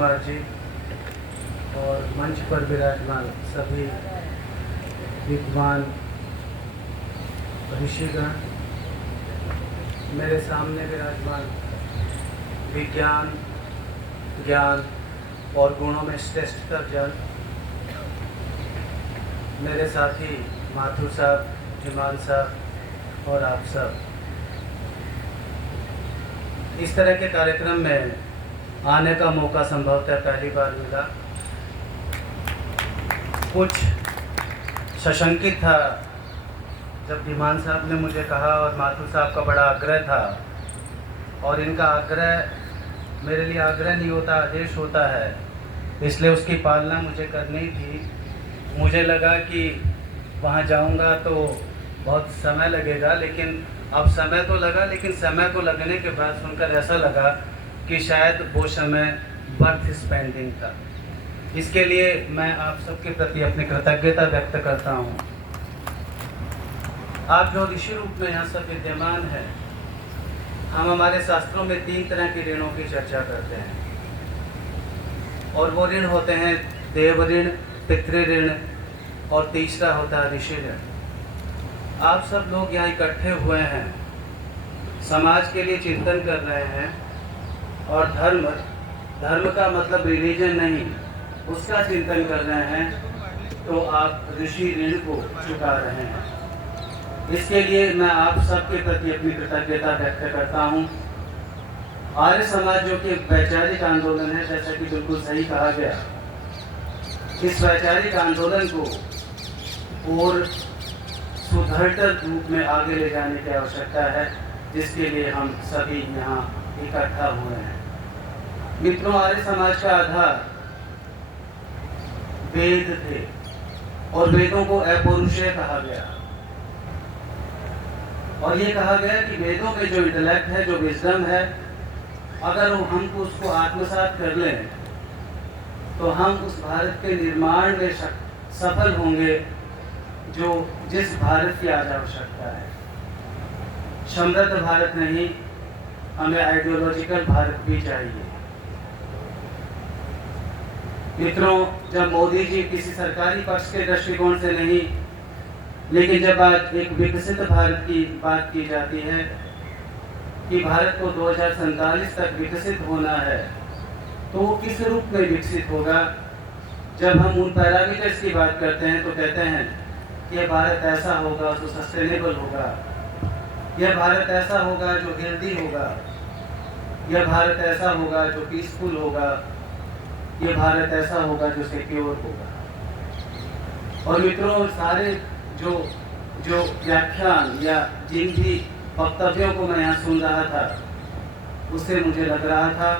कुमार जी और मंच पर विराजमान सभी विद्वान ऋषिगण, मेरे सामने विराजमान विज्ञान, ज्ञान और गुणों में श्रेष्ठतर जन, मेरे साथी माथुर साहब, हिमान साहब और आप सब। इस तरह के कार्यक्रम में आने का मौका संभवतः पहली बार मिला। कुछ सशंकित था जब हिमान साहब ने मुझे कहा और माथुर साहब का बड़ा आग्रह था, और इनका आग्रह मेरे लिए आग्रह नहीं होता, आदेश होता है, इसलिए उसकी पालना मुझे करनी थी। मुझे लगा कि वहाँ जाऊँगा तो बहुत समय लगेगा, लेकिन अब समय तो लगा, लेकिन समय को लगने के बाद सुनकर ऐसा लगा कि शायद वो समय वर्थ स्पेंडिंग था। इसके लिए मैं आप सबके प्रति अपनी कृतज्ञता व्यक्त करता हूँ। आप जो ऋषि रूप में यहाँ सब विद्यमान हैं, हम हमारे शास्त्रों में 3 तरह के ऋणों की चर्चा करते हैं, और वो ऋण होते हैं देव ऋण, पितृ ऋण और तीसरा होता है ऋषि ऋण। आप सब लोग यहाँ इकट्ठे हुए हैं, समाज के लिए चिंतन कर रहे हैं, और धर्म का मतलब रिलीजन नहीं, उसका चिंतन कर रहे हैं, तो आप ऋषि ऋण को चुका रहे हैं। इसके लिए मैं आप सबके प्रति अपनी कृतज्ञता व्यक्त करता हूँ। आर्य समाज जो कि वैचारिक आंदोलन है, जैसा कि बिल्कुल सही कहा गया, इस वैचारिक आंदोलन को और सुदृढ़ रूप में आगे ले जाने की आवश्यकता है, जिसके लिए हम सभी यहाँ इकट्ठा हुए हैं। मित्रों, आर्य समाज का आधार वेद थे, और वेदों को अपौरुषेय कहा गया, और ये कहा गया कि वेदों में जो इंटेलेक्ट है, जो विजडम है, अगर हमको उसको आत्मसात कर लें तो हम उस भारत के निर्माण में सफल होंगे जिस भारत की आज आवश्यकता है। समृद्ध भारत नहीं, हमें आइडियोलॉजिकल भारत भी चाहिए। मित्रों, जब मोदी जी किसी सरकारी पक्ष के दृष्टिकोण से नहीं, लेकिन जब आज एक विकसित भारत की बात की जाती है कि भारत को 2047 तक विकसित होना है, तो वो किस रूप में विकसित होगा? जब हम उन पैरामीटर्स की बात करते हैं तो कहते हैं कि यह भारत ऐसा होगा जो सस्टेनेबल होगा, यह भारत ऐसा होगा जो हेल्दी होगा, यह भारत ऐसा होगा जो पीसफुल होगा, यह भारत ऐसा होगा जो सिक्योर होगा। और मित्रों, सारे जो व्याख्यान या जिन भी वक्तव्यों को मैं यहाँ सुन रहा था, उससे मुझे लग रहा था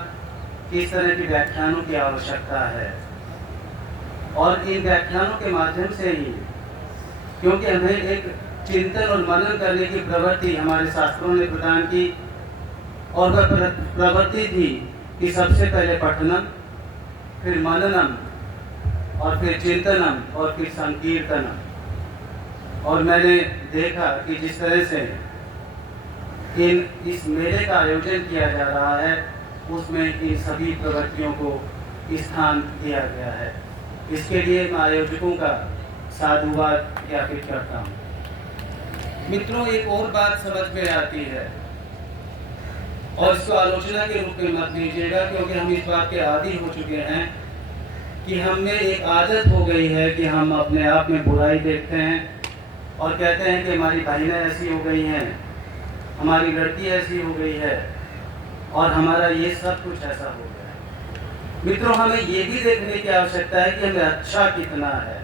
कि इस तरह के व्याख्यानों की आवश्यकता है, और इन व्याख्यानों के माध्यम से ही, क्योंकि हमें एक चिंतन और मनन करने की प्रवृत्ति हमारे शास्त्रों ने प्रदान की, और वह प्रवृत्ति थी कि सबसे पहले पठनम, फिर मननम, और फिर चिंतनम, और फिर संकीर्तनम। और मैंने देखा कि जिस तरह से इस मेले का आयोजन किया जा रहा है, उसमें इन सभी प्रवृत्तियों को स्थान दिया गया है। इसके लिए मैं आयोजकों का साधुवाद ज्ञापित करता हूँ। मित्रों, एक और बात समझ में आती है, और इसको आलोचना के रूप में मत लीजिएगा, क्योंकि हम इस बात के आदी हो चुके हैं कि हमें एक आदत हो गई है कि हम अपने आप में बुराई देखते हैं और कहते हैं कि हमारी बहनें ऐसी हो गई हैं, हमारी लड़की ऐसी हो गई है, और हमारा ये सब कुछ ऐसा हो गया है। मित्रों, हमें ये भी देखने की आवश्यकता है कि हमें अच्छा कितना है।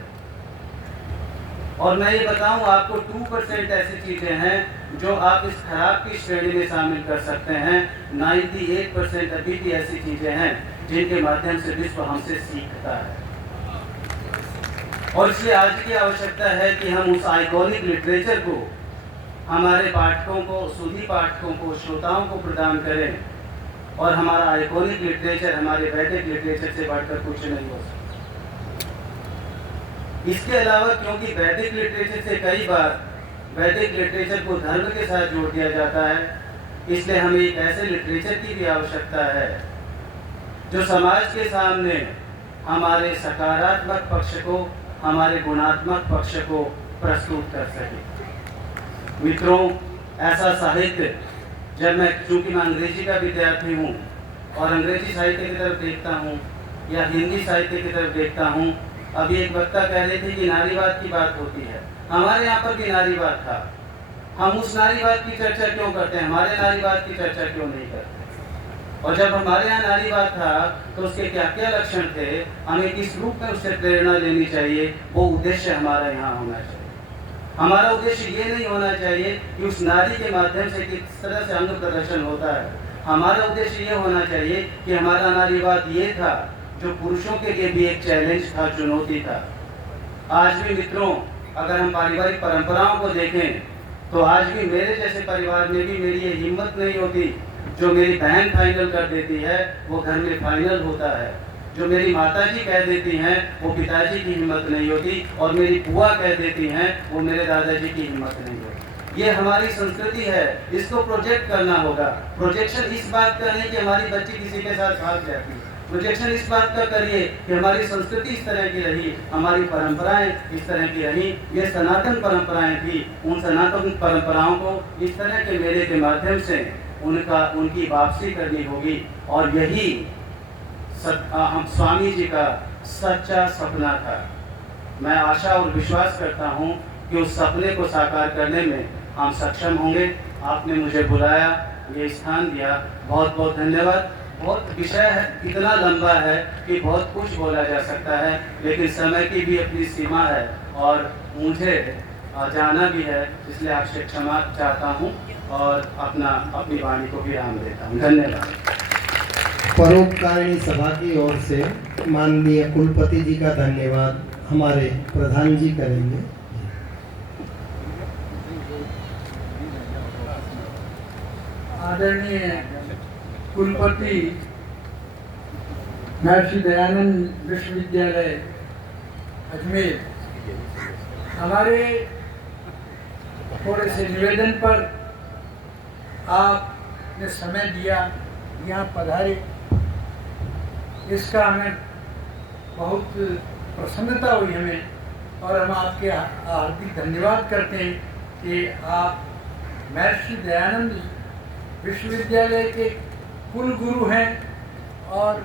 और मैं ये बताऊं आपको, 2% ऐसी चीजें हैं जो आप इस खराब की श्रेणी में शामिल कर सकते हैं। 98% अभी भी ऐसी चीजें हैं जिनके माध्यम से विश्व हमसे सीखता है। और इसलिए आज की आवश्यकता है कि हम उस आइकॉनिक लिटरेचर को हमारे पाठकों को, सुधी पाठकों को, श्रोताओं को प्रदान करें, और हमारा आइकॉनिक लिटरेचर हमारे वैदिक लिटरेचर से बढ़कर कुछ नहीं हो सकता। इसके अलावा, क्योंकि वैदिक लिटरेचर से कई बार वैदिक लिटरेचर को धर्म के साथ जोड़ दिया जाता है, इसलिए हमें एक ऐसे लिटरेचर की भी आवश्यकता है जो समाज के सामने हमारे सकारात्मक पक्ष को, हमारे गुणात्मक पक्ष को प्रस्तुत कर सके। मित्रों, ऐसा साहित्य जब चूँकि मैं अंग्रेजी का विद्यार्थी हूँ और अंग्रेजी साहित्य की तरफ देखता हूँ या हिंदी साहित्य की तरफ देखता हूँ, अभी एक वक्ता कह रहे थे कि नारीवाद की बात होती है। हमारे यहाँ पर भी नारीवाद था, हम उस नारीवाद की चर्चा क्यों करते हैं, हमारे नारीवाद की चर्चा क्यों नहीं करते? और जब हमारे यहाँ नारीवाद था तो उसके क्या क्या लक्षण थे, हमें किस रूप में उससे प्रेरणा लेनी चाहिए, वो उद्देश्य हमारा यहाँ होना चाहिए। हमारा उद्देश्य ये नहीं होना चाहिए कि उस नारी के माध्यम से किस तरह से अंग प्रदर्शन होता है। हमारा उद्देश्य ये होना चाहिए कि हमारा नारीवाद ये था जो पुरुषों के लिए भी एक चैलेंज था, चुनौती था। आज भी मित्रों, अगर हम पारिवारिक परंपराओं को देखें तो आज भी मेरे जैसे परिवार में भी मेरी ये हिम्मत नहीं होती। जो मेरी बहन फाइनल कर देती है वो घर में फाइनल होता है। जो मेरी माताजी कह देती हैं वो पिताजी की हिम्मत नहीं होती, और मेरी बुआ कह देती हैं वो मेरे दादाजी की हिम्मत नहीं होती। ये हमारी संस्कृति है, इसको प्रोजेक्ट करना होगा। प्रोजेक्शन इस बात का नहीं कि हमारी बच्ची किसी के साथ भाग जाती है, प्रोजेक्शन इस बात का करिए कि हमारी संस्कृति इस तरह की रही, हमारी परंपराएं इस तरह की रही, ये सनातन परंपराएं थी। उन सनातन परंपराओं को इस तरह के मेले के माध्यम से उनकी वापसी करनी होगी। और यही हम स्वामी जी का सच्चा सपना था। मैं आशा और विश्वास करता हूँ कि उस सपने को साकार करने में हम सक्षम होंगे। आपने मुझे बुलाया, ये स्थान दिया, बहुत बहुत धन्यवाद। बहुत विषय है, इतना लंबा है कि बहुत कुछ बोला जा सकता है, लेकिन समय की भी अपनी सीमा है और मुझे जाना भी है, इसलिए आपसे क्षमा चाहता हूँ और अपनी वाणी को विराम देता हूँ। धन्यवाद। परोपकारिणी सभा की ओर से माननीय कुलपति जी का धन्यवाद हमारे प्रधान जी करेंगे। आदरणीय कुलपति महर्षि दयानंद विश्वविद्यालय अजमेर, हमारे थोड़े से निवेदन पर आपने समय दिया, यहाँ पधारे, इसका हमें बहुत प्रसन्नता हुई हमें, और हम आपके हार्दिक धन्यवाद करते हैं कि आप महर्षि दयानंद विश्वविद्यालय के कुल गुरु हैं। और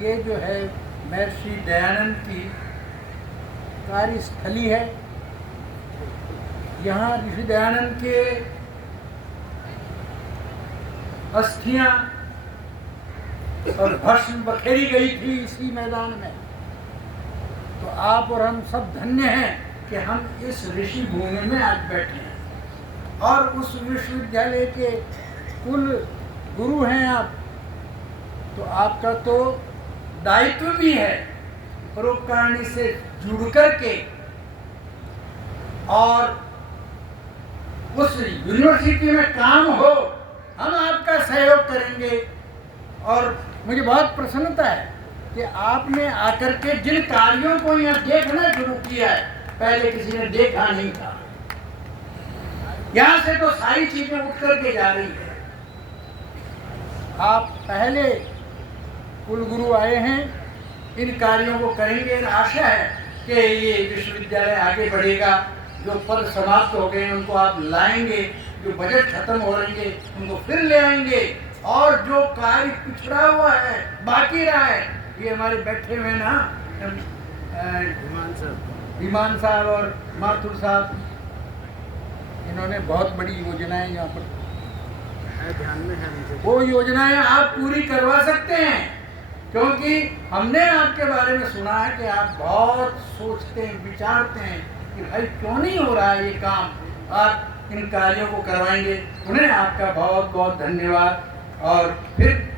ये जो है महर्षि दयानंद की कार्यस्थली है। यहाँ ऋषि दयानंद के अस्थियाँ और भस्म बखेरी गई थी इसी मैदान में। तो आप और हम सब धन्य हैं कि हम इस ऋषि भूमि में आज बैठे हैं और उस विश्वविद्यालय के कुल गुरु हैं आप। तो आपका तो दायित्व भी है परोपकारिणी से जुड़ कर के और उस यूनिवर्सिटी में काम हो, हम आपका सहयोग करेंगे। और मुझे बहुत प्रसन्नता है कि आपने आकर के जिन कार्यों को यहाँ देखना शुरू किया है, पहले किसी ने देखा नहीं था। यहाँ से तो सारी चीजें उठ करके जा रही है। आप पहले कुलगुरु आए हैं, इन कार्यों को करेंगे। आशा है कि ये विश्वविद्यालय आगे बढ़ेगा। जो पद समाप्त हो गए उनको आप लाएंगे, जो बजट खत्म हो रहे उनको फिर ले आएंगे, और जो कार्य पिछड़ा हुआ है, बाकी रहा है, ये हमारे बैठे हुए ना विमान साहब और माथुर साहब, इन्होंने बहुत बड़ी योजनाएं यहाँ पर ध्यान में है। वो योजनाएं आप पूरी करवा सकते हैं, क्योंकि हमने आपके बारे में सुना है कि आप बहुत सोचते हैं, विचारते हैं कि भाई क्यों नहीं हो रहा है ये काम। आप इन कार्यों को करवाएंगे। उन्हें आपका बहुत बहुत धन्यवाद। और फिर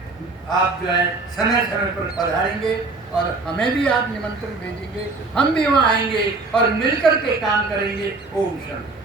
आप जो है समय समय पर पधारेंगे और हमें भी आप निमंत्रण भेजेंगे, हम भी वहाँ आएंगे और मिलकर के काम करेंगे। ओम शांति।